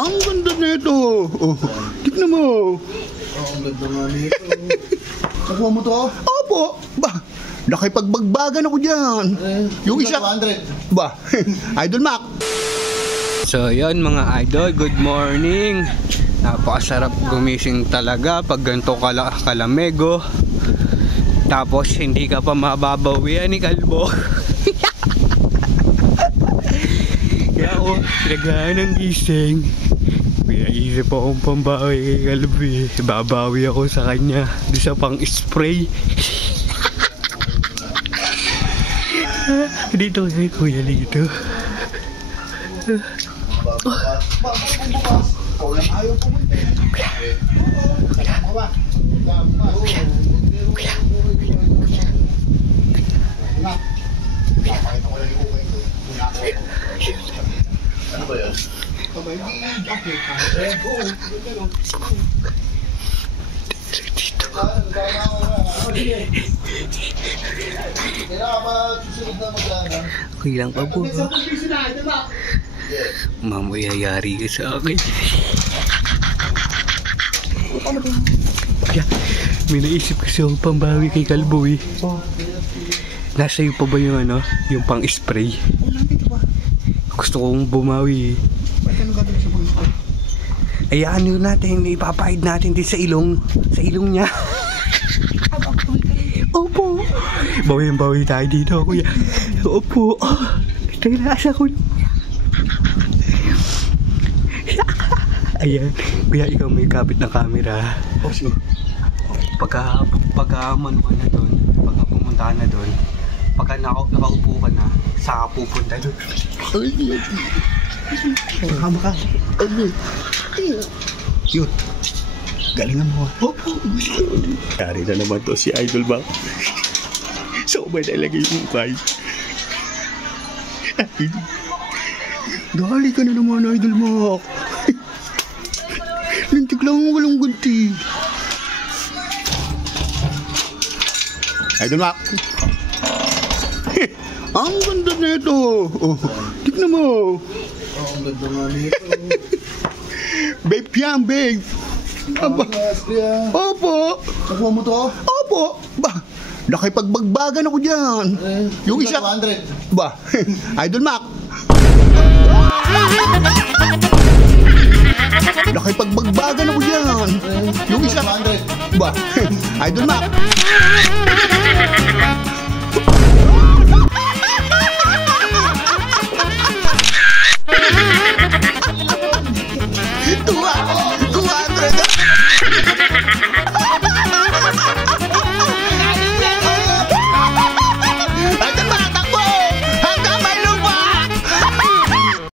Ang ganda nito. Oh, tignan mo. Ang ganda nga nito. Nakuha mo to? Opo. Ba, nakipagbagbagan ako dyan. Yung isa 200. ba, Idol Mac. So yun mga idol, good morning. Napakasarap gumising talaga pag ganito kalamego. Tapos hindi ka pa mababawian ni Kalbo. Kaya ako pinagahan ng gising. Pinaisip akong pambawi kay Kalbo eh. Babawi ako sa kanya doon sa pang spray. Dito kay Kuya Lito. Ano ba yan? Okay lang pa po. Mamaya yari ka sa akin. Kaya, may naisip kasi akong pambawi kay Kalbo eh. Nasa iyo pa ba yung ano, yung pang spray? Gusto kong bumawi eh. Ay ano natin, ipapahid natin din sa ilong niya. Opo. Bawi tayo dito, kuya. Opo. Naglaasa ko. Ayan, kuya, ikaw may kapit na camera. Oh, sige. Pagka manuhan na doon, pagka pumuntahan na doon, pagka nakaupo ka na, saka pupunta doon. Ay, kama ka. Yun. Galingan mo. Opo. Yari na naman to si Idol Mac. So, may nalagay yung ukay. Dali ka na naman, Idol Mac. Lintik lang ang walang gunti. Idol Mac. Ang ganda nito. Oh, tignan mo. Ang ganda nga nito. Babe yan, babe. Aba. Opo. Nakuha mo to? Opo. Ba, nakipagbagbagan ako dyan. Yung isa 200. ba, Idol Mac. Nakipagbagbagan ako dyan. Yung isa 200. ba, Idol Mac.